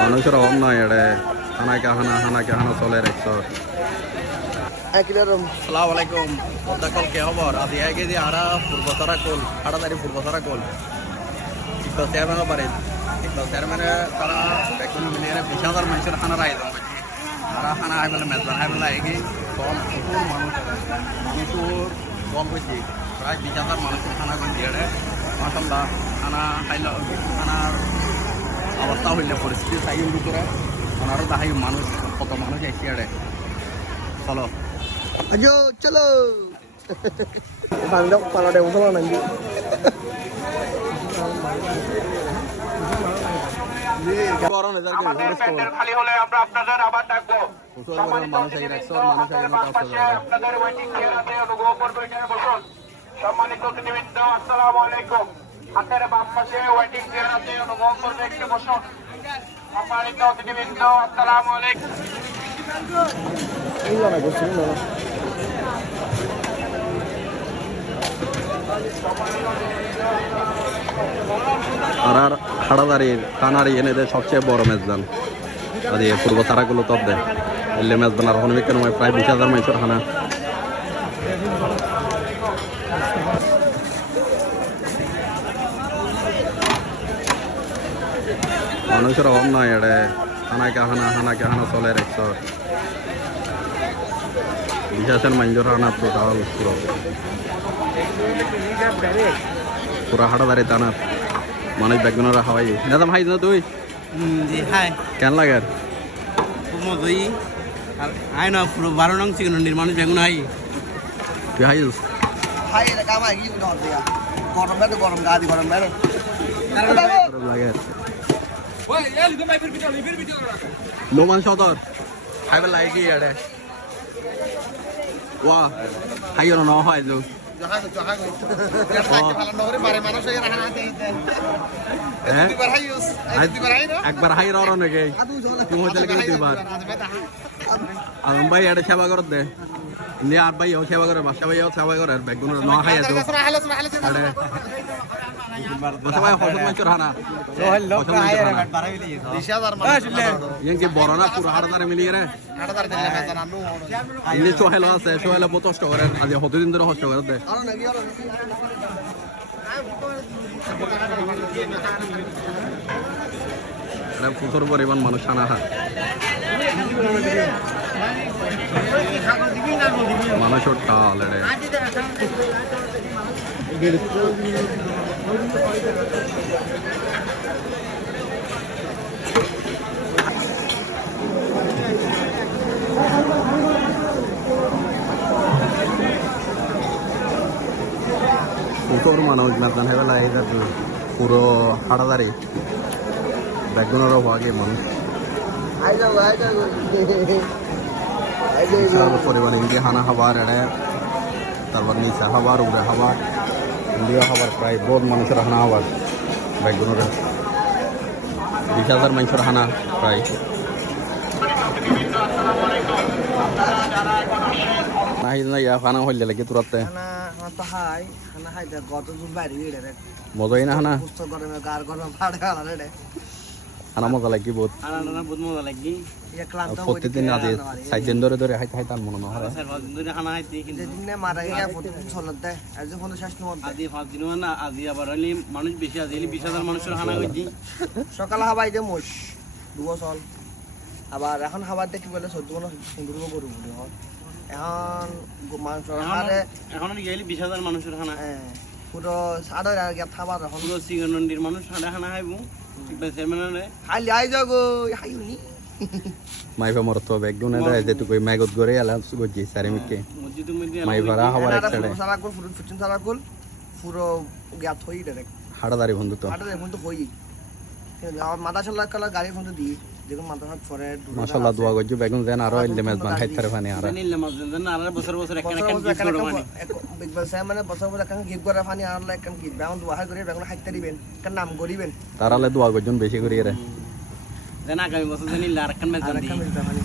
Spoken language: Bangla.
মানুষের অভাব নয় এড়ে। হানাকে হানা হানাকে হানা চলে রাখছ সালাম আলাইকুম। কল কে খবর? আজি আই কেজি আড়া পূর্বতরা কল আড়া তারি পূর্বতরা কল। ইকবাল চেয়ারম্যানও পারে ইকবাল চেয়ারম্যানে তারা এখন মিলিয়ে বিশ হাজার মানুষের খানার আয়োজন করছে। তারা খানা আই পেলে মেজবান আই পেলে আগে কম প্রচুর মানুষ মানুষের কম করছে। প্রায় বিশ হাজার মানুষের খানা করছে মাসাল্লাহ খানা খাইলে খানার অবস্থা হইলে পরিস্থিতি চাই করে ওনারও তাহাই মানুষ কত মানুষ এসে এড়ে চলো। খালি হলে আমরা আপনাদের আবার ডাকবো। বসুন। সম্মানিত অতিথিবৃন্দ আসসালামু আলাইকুম। হাতের বাম পাশে ওয়েটিং চেয়ার আছে অনুগ্রহ করবে এখানে বসুন। সম্মানিত অতিথিবৃন্দ, আসসালামু আলাইকুম? আর আর হাড়াদারির কানারি এনেদের সবচেয়ে বড় মেজবান আদি পূর্ব তারাগুলো দেয়। এলে আর প্রায় বিশ হাজার মানুষের হানা। মানুষের অভাব নয় এড়ে। হানাকে হানা হানাকে হানা চলে রাখছ বিশাসের মঞ্জুর হানা টোটাল পুরো। পুরা হাড়াদারি টানার মানুষ ব্যাগগুনারা হাওয়াই। দাদা ভাই না তুই? জি হাই। কেন লাগে? আয় না পুরো বারো নং চিকেন মানুষ বেগুন তুই হাই. লাগে। নোমান সদর খাইবার লাগে কি এডে ওয়া হাই ন হয় তো. হ্যাঁ? একবার হাই রর নাকি তুমি হোটেল গেলে দুইবার আর ভাই এটা সেবা করত দে আর ভাই সেবা করে বাসা ভাই সেবা করে ব্যাগগুলো ন খাই তো Serah halu, serah halu, serah halu. বাসা ভাই হসত মাইচর হানা হসত মাইচর হানা Disha dar mana? ইয়ে কি বড় না পুরো হাড়াদারে মিলিয়ে রে. ইন্দি সোহেল আছে সোহেল বহুত কষ্ট করে আজ হতদিন ধরে কষ্ট করে দে Anu lagi anu. এটা প্রচুর পরিমাণ মানুষ আনা মানুষের টাল এটা প্রচুর মানুষ মেদান হয়ে গেল এই যে পুরো হাড়াদারি ব্যাগগুলোরও ভাগে মানুষ Ayo, ayo. Ayo. বিশাল পরিমাণ ইন্ডিয়া হানা খাবার এড়ে তারপর নিচে খাবার উপরে খাবার ইন্ডিয়া খাবার প্রায় বহুত মানুষের হানা খাবার ব্যাগগুলোর বিশ হাজার মানুষের হানা প্রায়. মজাই না হানা। গার। হানা মজা লাগি বহুত। আর না বহুত মজা লাগি। ক্লান্ত প্রতিদিন আজ সাত দিন ধরে ধরে হাইতে হাইতে মনে না হয় মানুষ বেশি আজি বিশ হাজার মানুষের খানা করছি সকালে হাবাই দে মোষ দু আবার এখন হাবার কি বলে চোদ্দ কোনো সুন্দর করব বুলি এখন গো- মাংস হারে এখন গেলে বিশ হাজার মানুষের খানা। পুরো সাড়ে আর গিয়া থাবার এখন। পুরো চিকেন নন্ডির মানুষ খানা খানা খাইব। হাইলি আই যাও গো হাইনি মাইফা মরতো ব্যাগগুলো দেয় যেটুকু ম্যাগত করে এলাম গজি সারি মিকে মাইফারা হবার এক সাইডে সারা গোল পুরো ফুচুন সারা গোল পুরো গিয়া হই ডাইরেক্ট হাড়াদারি বন্ধু তো হাড়াদারি বন্ধু হই আমার মাথা কালা গাড়ি বন্ধু দিই মাশাল্লাহ দোয়া করছি বেগুন দেন আরও এলে মেজবান খাইতে পানি আর। দেন বছর বছর গিফট করো মানে বিগ বাস মানে বছর বছর একান গিফট করে ফানি আর একান গিফট বেগুন দোয়া করে বেগুন হাইতে দিবেন একান নাম করিবেন। তারালে দোয়া করছেন বেশি করি রে। দেন আগামী বছর আর দিই। ফানি